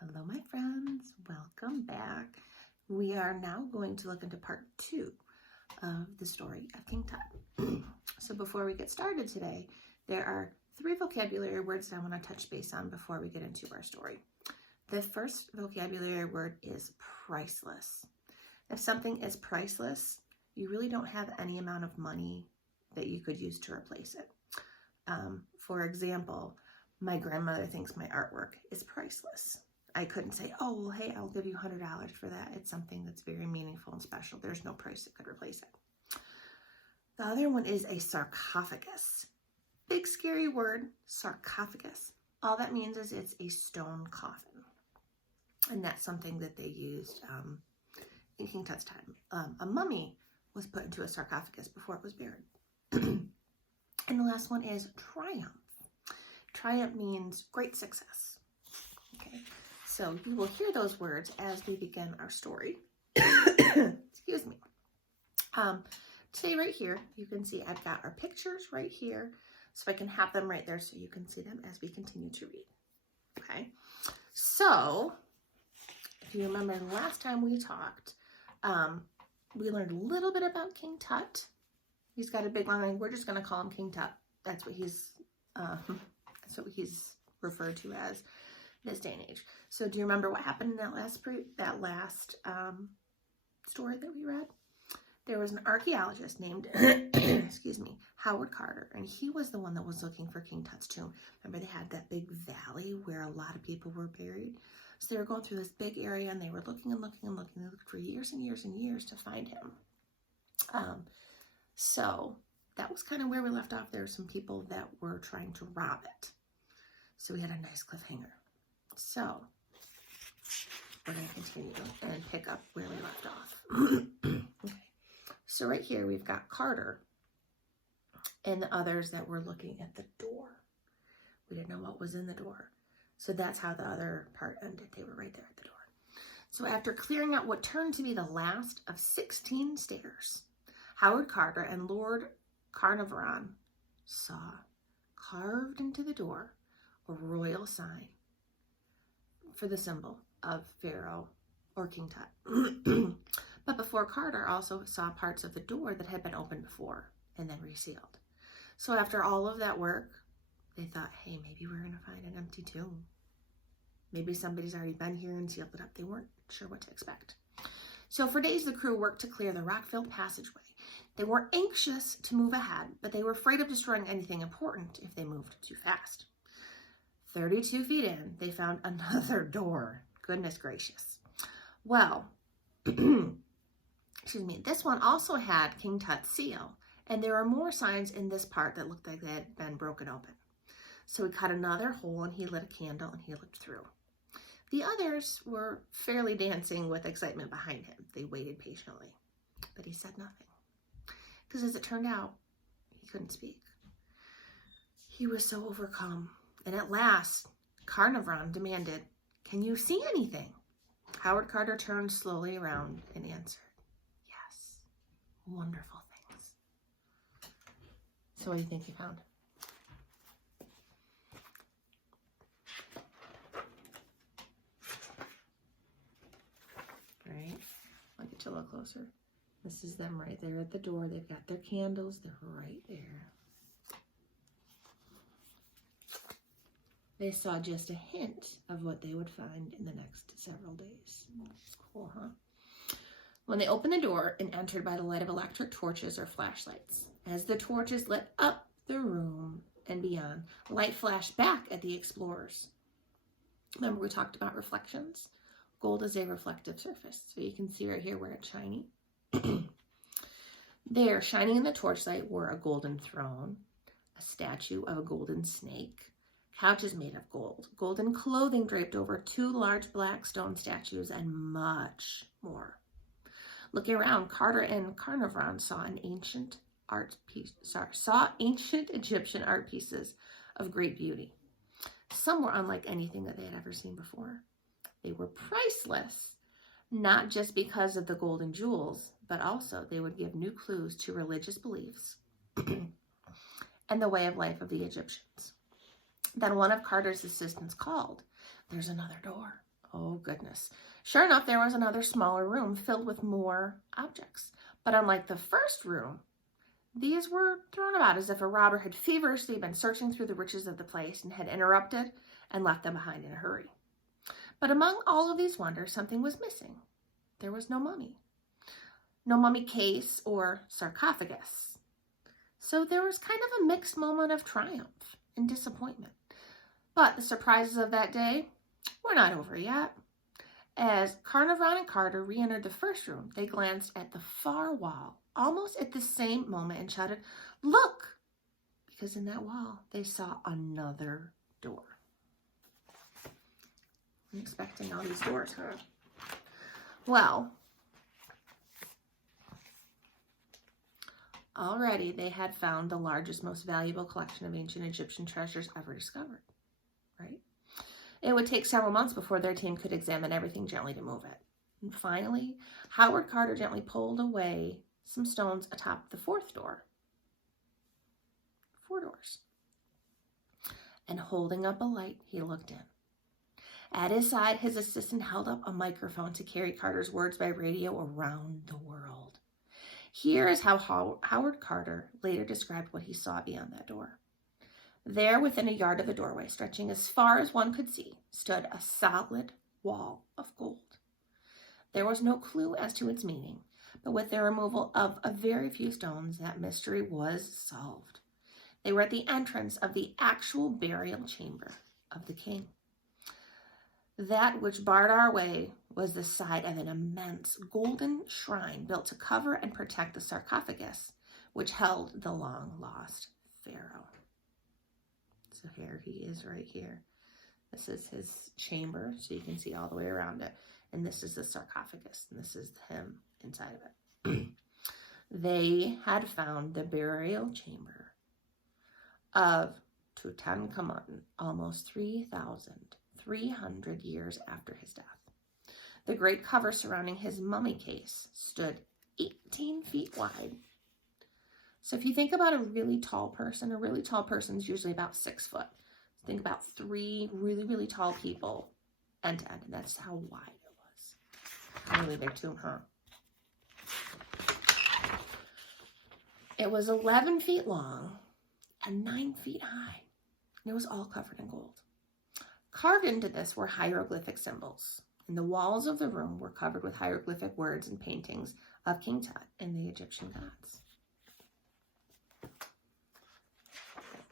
Hello, my friends. Welcome back. We are now going to look into part 2 of the story of King Tut. So before we get started today, there are 3 vocabulary words that I want to touch base on before we get into our story. The first vocabulary word is priceless. If something is priceless, you really don't have any amount of money that you could use to replace it. For example, my grandmother thinks my artwork is priceless. I couldn't say, oh, well, hey, I'll give you $100 for that. It's something that's very meaningful and special. There's no price that could replace it. The other one is a sarcophagus. Big, scary word, sarcophagus. All that means is it's a stone coffin. And that's something that they used in King Tut's time. A mummy was put into a sarcophagus before it was buried. And the last one is triumph. Triumph means great success. Okay, so you will hear those words as we begin our story. Excuse me. Today right here, you can see I've got our pictures right here, so I can have them right there so you can see them as we continue to read. Okay, so if you remember the last time we talked, we learned a little bit about King Tut. He's got a big line. We're just going to call him King Tut. That's what he's referred to as this day and age. So do you remember what happened in that last story that we read? There was an archaeologist named excuse me, Howard Carter, and he was the one that was looking for King Tut's tomb. Remember, they had that big valley where a lot of people were buried. So they were going through this big area, and they were looking and looking and looking. They looked for years and years and years to find him. So that was kind of where we left off. There were some people that were trying to rob it. So we had a nice cliffhanger. So we're going to continue and pick up where we left off. Okay. So right here we've got Carter and the others that were looking at the door. We didn't know what was in the door. So that's how the other part ended. They were right there at the door. So after clearing out what turned to be the last of 16 stairs, Howard Carter and Lord Carnarvon saw carved into the door a royal sign for the symbol of Pharaoh or King Tut. But before Carter also saw parts of the door that had been opened before and then resealed. So after all of that work, they thought, hey, maybe we're going to find an empty tomb. Maybe somebody's already been here and sealed it up. They weren't sure what to expect. So for days, the crew worked to clear the rock-filled passageway. They were anxious to move ahead, but they were afraid of destroying anything important if they moved too fast. 32 feet in, they found another door. Goodness gracious. Well, excuse me, this one also had King Tut's seal, and there were more signs in this part that looked like they had been broken open. So he cut another hole and he lit a candle and he looked through. The others were fairly dancing with excitement behind him. They waited patiently, but he said nothing. Because as it turned out, he couldn't speak. He was so overcome. And at last, Carnarvon demanded, "Can you see anything?" Howard Carter turned slowly around and answered, "Yes, wonderful things." So what do you think he found? All right, I'll get you a little closer. This is them right there at the door. They've got their candles. They're right there. They saw just a hint of what they would find in the next several days. Cool, huh? When they opened the door and entered by the light of electric torches or flashlights, as the torches lit up the room and beyond, light flashed back at the explorers. Remember we talked about reflections? Gold is a reflective surface. So you can see right here where it's shiny. There, shining in the torchlight, were a golden throne, a statue of a golden snake, couches made of gold, golden clothing draped over 2 large black stone statues, and much more. Looking around, Carter and Carnarvon saw ancient Egyptian art pieces of great beauty. Some were unlike anything that they had ever seen before. They were priceless, not just because of the gold and jewels, but also they would give new clues to religious beliefs and the way of life of the Egyptians. Then one of Carter's assistants called, "There's another door." Oh, goodness. Sure enough, there was another smaller room filled with more objects. But unlike the first room, these were thrown about as if a robber had feverishly been searching through the riches of the place and had interrupted and left them behind in a hurry. But among all of these wonders, something was missing. There was no mummy. No mummy case or sarcophagus. So there was kind of a mixed moment of triumph and disappointment. But the surprises of that day were not over yet. As Carnarvon and Carter re-entered the first room, they glanced at the far wall, almost at the same moment, and shouted, "Look!" Because in that wall, they saw another door. I'm expecting all these doors, huh? Well, already they had found the largest, most valuable collection of ancient Egyptian treasures ever discovered, right? It would take several months before their team could examine everything gently to move it. And finally, Howard Carter gently pulled away some stones atop the fourth door. 4 doors. And holding up a light, he looked in. At his side, his assistant held up a microphone to carry Carter's words by radio around the world. Here is how Howard Carter later described what he saw beyond that door. There, within a yard of the doorway, stretching as far as one could see, stood a solid wall of gold. There was no clue as to its meaning, but with the removal of a very few stones, that mystery was solved. They were at the entrance of the actual burial chamber of the king. That which barred our way was the side of an immense golden shrine built to cover and protect the sarcophagus, which held the long-lost pharaoh. So here he is right here. This is his chamber, so you can see all the way around it. And this is the sarcophagus, and this is him inside of it. They had found the burial chamber of Tutankhamun almost 3,300 years after his death. The great cover surrounding his mummy case stood 18 feet wide. So if you think about a really tall person is usually about 6 foot. Think about 3 really, really tall people end to end, and that's how wide it was. Really big tomb, huh? It was 11 feet long and 9 feet high, and it was all covered in gold. Carved into this were hieroglyphic symbols, and the walls of the room were covered with hieroglyphic words and paintings of King Tut and the Egyptian gods.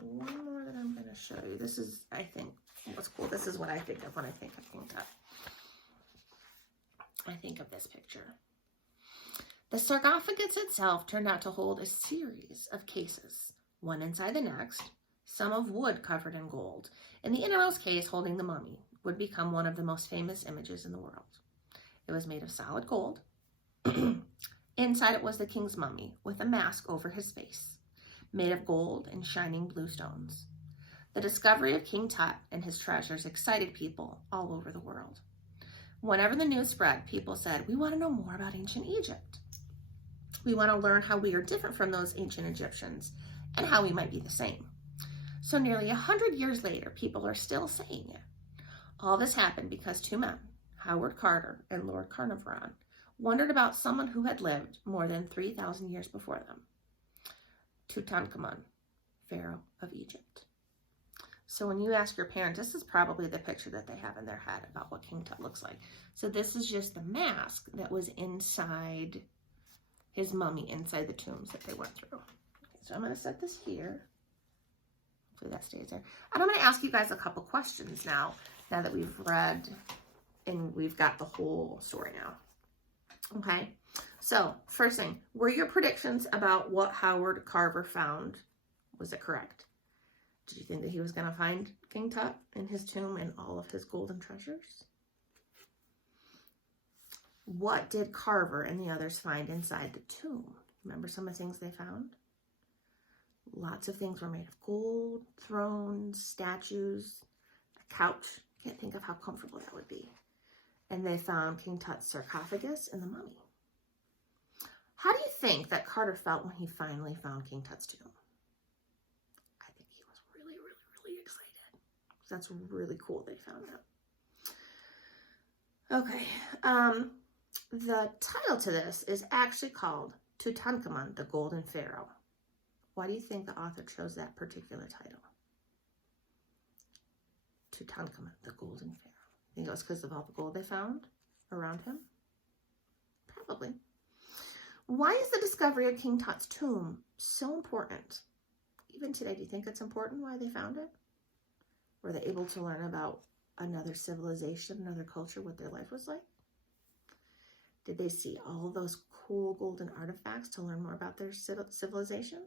One more that I'm going to show you. This is, I think, what's cool. This is what I think of when I think of King Tut. I think of this picture. The sarcophagus itself turned out to hold a series of cases, one inside the next, some of wood covered in gold, and the innermost case holding the mummy would become one of the most famous images in the world. It was made of solid gold. Inside it was the king's mummy with a mask over his face, made of gold and shining blue stones. The discovery of King Tut and his treasures excited people all over the world. Whenever the news spread, people said, "We want to know more about ancient Egypt. We want to learn how we are different from those ancient Egyptians and how we might be the same." So nearly 100 years later, people are still saying it. All this happened because 2 men, Howard Carter and Lord Carnarvon, wondered about someone who had lived more than 3,000 years before them. Tutankhamun, Pharaoh of Egypt. So when you ask your parents, this is probably the picture that they have in their head about what King Tut looks like. So this is just the mask that was inside his mummy, inside the tombs that they went through. Okay, so I'm going to set this here. Hopefully that stays there. And I'm going to ask you guys a couple questions now that we've read and we've got the whole story now. Okay, so first thing, were your predictions about what Howard Carver found, was it correct? Did you think that he was going to find King Tut in his tomb and all of his golden treasures? What did Carver and the others find inside the tomb? Remember some of the things they found? Lots of things were made of gold, thrones, statues, a couch. Can't think of how comfortable that would be. And they found King Tut's sarcophagus and the mummy. How do you think that Carter felt when he finally found King Tut's tomb? I think he was really, really, really excited. That's really cool they found that. Okay, the title to this is actually called Tutankhamun, the Golden Pharaoh. Why do you think the author chose that particular title? Tutankhamun, the Golden Pharaoh. Think it was because of all the gold they found around him? Probably. Why is the discovery of King Tut's tomb so important? Even today, do you think it's important why they found it? Were they able to learn about another civilization, another culture, what their life was like? Did they see all those cool golden artifacts to learn more about their civilization?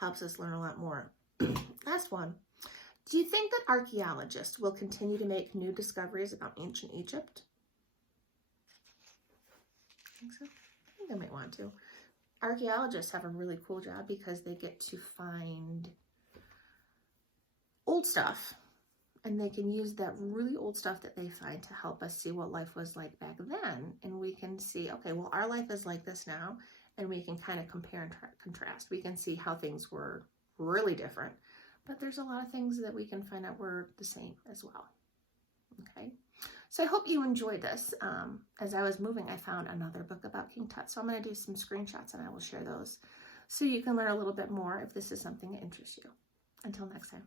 Helps us learn a lot more. Last one. Do you think that archaeologists will continue to make new discoveries about ancient Egypt? I think so. I think they might want to. Archaeologists have a really cool job because they get to find old stuff, and they can use that really old stuff that they find to help us see what life was like back then. And we can see, okay, well, our life is like this now, and we can kind of compare and contrast. We can see how things were really different, but there's a lot of things that we can find out were the same as well. Okay, so I hope you enjoyed this. As I was moving, I found another book about King Tut, so I'm going to do some screenshots and I will share those so you can learn a little bit more if this is something that interests you. Until next time.